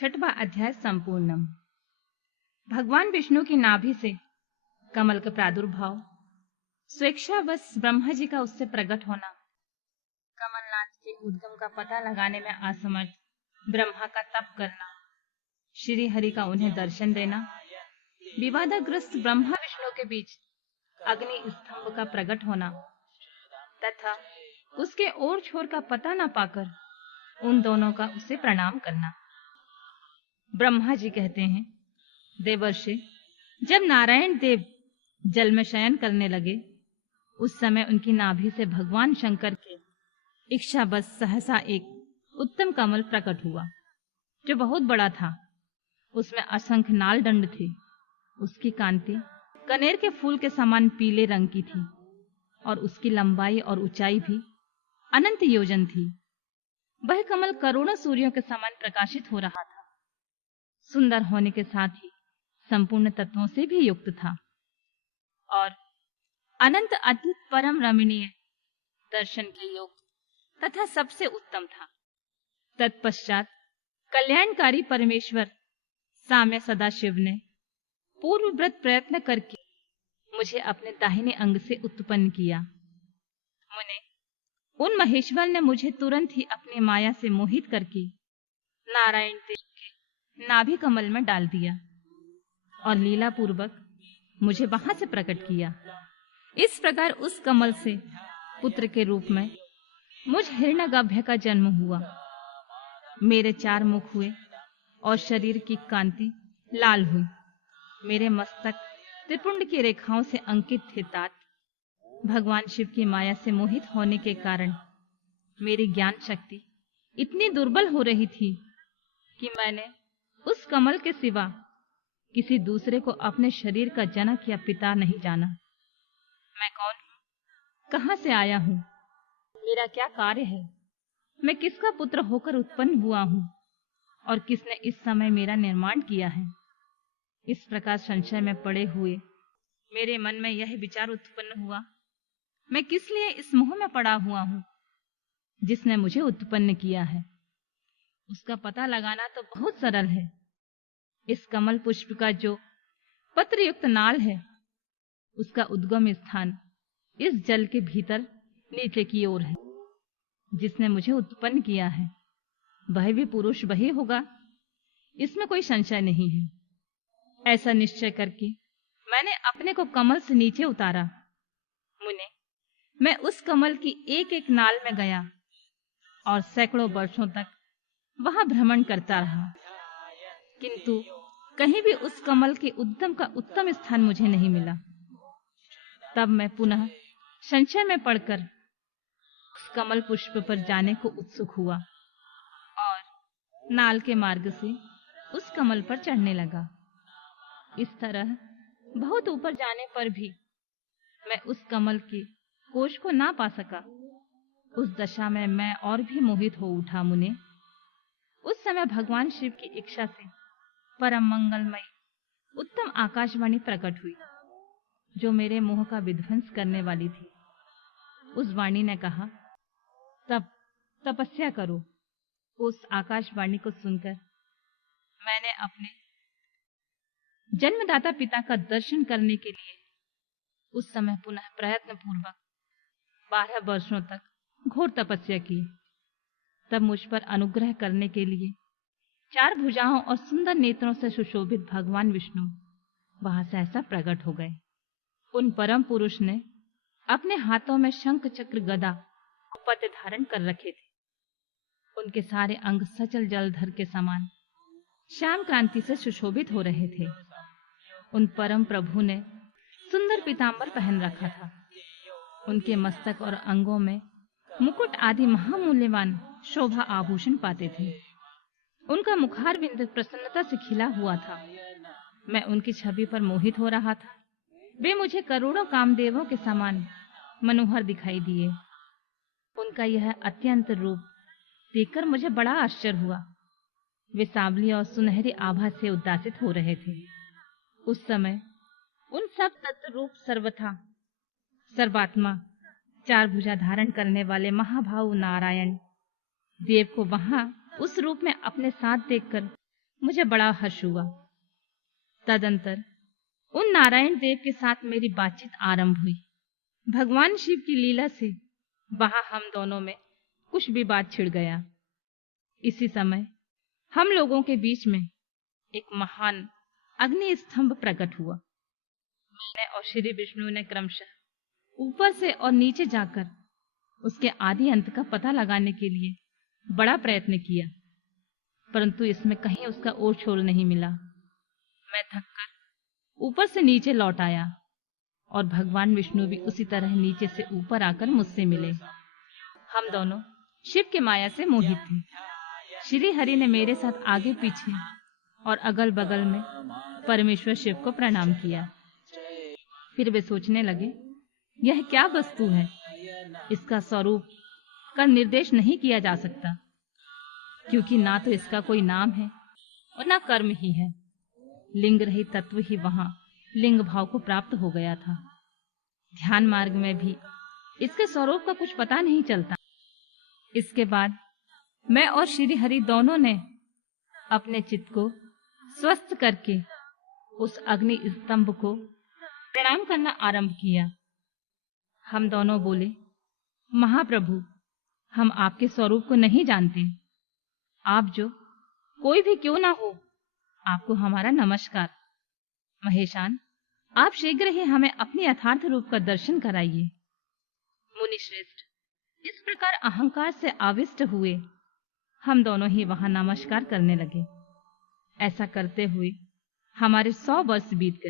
छठवां अध्याय संपूर्ण। भगवान विष्णु की नाभि से कमल का प्रादुर्भाव, स्वेच्छावश ब्रह्मा जी का उससे प्रकट होना, कमलनाथ के उद्गम का पता लगाने में असमर्थ ब्रह्मा का तप करना, श्री हरि का उन्हें दर्शन देना, विवादग्रस्त ब्रह्मा विष्णु के बीच अग्नि स्तंभ का प्रकट होना तथा उसके ओर छोर का पता न पाकर उन दोनों का उसे प्रणाम करना। ब्रह्मा जी कहते हैं, देवर्षि, जब नारायण देव जल में शयन करने लगे उस समय उनकी नाभि से भगवान शंकर के इच्छा बस सहसा एक उत्तम कमल प्रकट हुआ जो बहुत बड़ा था। उसमें असंख्य नाल दंड थे। उसकी कांति कनेर के फूल के समान पीले रंग की थी और उसकी लंबाई और ऊंचाई भी अनंत योजन थी। वह कमल करोड़ों सूर्यों के समान प्रकाशित हो रहा था। सुंदर होने के साथ ही संपूर्ण तत्वों से भी युक्त था और अनंत अद्भुत परम रमणीय दर्शन के योग्य तथा सबसे उत्तम था। तत्पश्चात कल्याणकारी परमेश्वर साम्य सदाशिव ने पूर्वव्रत प्रयत्न करके मुझे अपने दाहिने अंग से उत्पन्न किया। मुने, उन महेश्वर ने मुझे तुरंत ही अपनी माया से मोहित करके नारायण देव के नाभि कमल में डाल दिया और लीला पूर्वक मुझे वहां से प्रकट किया। इस प्रकार उस कमल से पुत्र के रूप में मुझ हिरण्यगभ्य का जन्म हुआ। मेरे 4 मुख हुए और शरीर की कांति लाल हुई। मेरे मस्तक त्रिपुंड की रेखाओं से अंकित थे। तात भगवान शिव की माया से मोहित होने के कारण मेरी ज्ञान शक्ति इतनी दुर्बल हो रही थी कि मैंने उस कमल के सिवा किसी दूसरे को अपने शरीर का जनक या पिता नहीं जाना। मैं कौन हूं, कहां से आया हूं, मेरा क्या कार्य है, मैं किसका पुत्र होकर उत्पन्न हुआ हूं और किसने इस समय मेरा निर्माण किया है। इस प्रकार संशय में पड़े हुए मेरे मन में यह विचार उत्पन्न हुआ, मैं किस लिए इस मोह में पड़ा हुआ हूं जिसने मुझे उत्पन्न किया है। उसका पता लगाना तो बहुत सरल है। इस कमल पुष्प का जो पत्र युक्त नाल है उसका उद्गम स्थान इस जल के भीतर नीचे की ओर है। जिसने मुझे उत्पन्न किया है वह भी पुरुष वही होगा, इसमें कोई संशय नहीं है। ऐसा निश्चय करके मैंने अपने को कमल से नीचे उतारा। मुने, मैं उस कमल की एक एक नाल में गया और सैकड़ों वर्षों तक वहां भ्रमण करता रहा, किंतु कहीं भी उस कमल के उद्गम का उत्तम स्थान मुझे नहीं मिला। तब मैं पुनः संशय में पड़कर उस कमल पुष्प पर जाने को उत्सुक हुआ और नाल के मार्ग से उस कमल पर चढ़ने लगा। इस तरह बहुत ऊपर जाने पर भी मैं उस कमल के कोश को ना पा सका। उस दशा में मैं और भी मोहित हो उठा। मुने, उस समय भगवान शिव की इच्छा से परम मंगलमय उत्तम आकाशवाणी प्रकट हुई जो मेरे मोह का विध्वंस करने वाली थी। उस वाणी ने कहा, तब तपस्या करो। उस आकाशवाणी को सुनकर मैंने अपने जन्मदाता पिता का दर्शन करने के लिए उस समय पुनः प्रयत्न पूर्वक 12 वर्षों तक घोर तपस्या की। तब मुझ पर अनुग्रह करने के लिए 4 भुजाओं और सुंदर नेत्रों से सुशोभित भगवान विष्णु वहां सहसा प्रकट हो गए। उन परम पुरुष ने अपने हाथों में शंख चक्र गदा पद्म धारण कर रखे थे। उनके सारे अंग सचल जलधर के समान श्याम क्रांति से सुशोभित हो रहे थे। उन परम प्रभु ने सुंदर पीतांबर पहन रखा था। उनके मस्तक और अंगों में मुकुट आदि महामूल्यवान शोभा आभूषण पाते थे। उनका मुखारविंद प्रसन्नता से खिला हुआ था। मैं उनकी छवि पर मोहित हो रहा था। वे मुझे करोड़ों कामदेवों के समान मनोहर दिखाई दिए। उनका यह अत्यंत रूप देखकर मुझे बड़ा आश्चर्य हुआ। वे सांवली और सुनहरी आभा से उद्दासित हो रहे थे। उस समय उन सब तत्व रूप सर्वथा सर्वात्मा 4 भुजा धारण करने वाले महाभाव नारायण देव को वहां उस रूप में अपने साथ देखकर मुझे बड़ा हर्ष हुआ। तदंतर उन नारायण देव के साथ मेरी बातचीत आरंभ हुई। भगवान शिव की लीला से वहां हम दोनों में कुछ विवाद छिड़ गया। इसी समय हम लोगों के बीच में एक महान अग्नि स्तंभ प्रकट हुआ। मैंने और श्री विष्णु ने क्रमशः ऊपर से और नीचे जाकर उसके आदि अंत का पता लगाने के लिए बड़ा प्रयत्न किया, परंतु इसमें कहीं उसका ओर छोर नहीं मिला। मैं थककर ऊपर से नीचे लौट आया और भगवान विष्णु भी उसी तरह नीचे से ऊपर आकर मुझसे मिले। हम दोनों शिव के माया से मोहित थे। श्री हरि ने मेरे साथ आगे पीछे और अगल बगल में परमेश्वर शिव को प्रणाम किया। फिर वे सोचने लगे, यह क्या वस्तु है? इसका स्वरूप का निर्देश नहीं किया जा सकता, क्योंकि ना तो इसका कोई नाम है और ना कर्म ही है। लिंग रहित तत्व ही वहां लिंग भाव को प्राप्त हो गया था। ध्यान मार्ग में भी इसके स्वरूप का कुछ पता नहीं चलता। इसके बाद मैं और श्री हरि दोनों ने अपने चित्त को स्वस्थ करके उस अग्नि स्तंभ को प्रणाम करना आरंभ किया। हम दोनों बोले, महाप्रभु, हम आपके स्वरूप को नहीं जानते। आप जो कोई भी क्यों ना हो, आपको हमारा नमस्कार। महेशान, आप शीघ्र ही हमें अपने यथार्थ रूप का दर्शन कराइए। मुनि श्रेष्ठ, इस प्रकार अहंकार से आविष्ट हुए हम दोनों ही वहां नमस्कार करने लगे। ऐसा करते हुए हमारे 100 वर्ष बीत गए।